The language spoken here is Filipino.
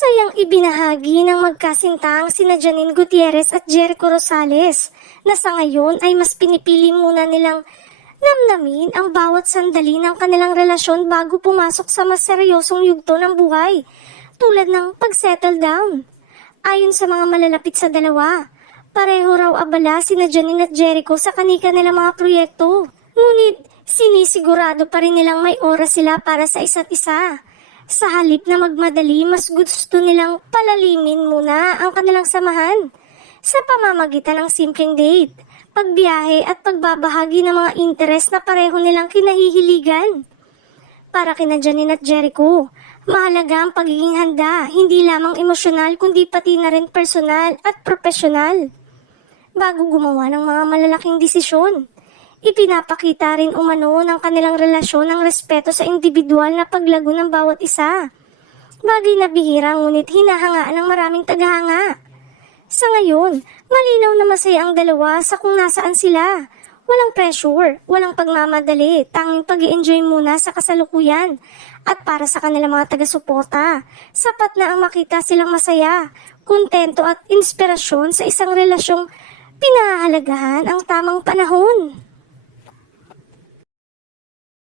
Masayang ibinahagi ng magkasintang sina Janine Gutierrez at Jericho Rosales na sa ngayon ay mas pinipili muna nilang namnamin ang bawat sandali ng kanilang relasyon bago pumasok sa mas seryosong yugto ng buhay, tulad ng pag-settle down. Ayon sa mga malalapit sa dalawa, pareho raw abala sina Janine at Jericho sa kanika nilang mga proyekto. Ngunit sinisigurado pa rin nilang may oras sila para sa isa't isa. Sa halip na magmadali, mas gusto nilang palalimin muna ang kanilang samahan sa pamamagitan ng simpleng date, pagbiyahe at pagbabahagi ng mga interes na pareho nilang kinahihiligan. Para kina Janine at Jericho, mahalaga ang pagiging handa, hindi lamang emosyonal kundi pati na rin personal at profesional. Bago gumawa ng mga malalaking desisyon, ipinapakita rin umano ng kanilang relasyon ang respeto sa individual na paglago ng bawat isa. Bagay na bihira ngunit hinahangaan ng maraming tagahanga. Sa ngayon, malinaw na masaya ang dalawa sa kung nasaan sila. Walang pressure, walang pagmamadali, tanging pag-i-enjoy muna sa kasalukuyan. At para sa kanilang mga taga-suporta, sapat na ang makita silang masaya, kontento at inspirasyon sa isang relasyong pinahahalagahan ang tamang panahon.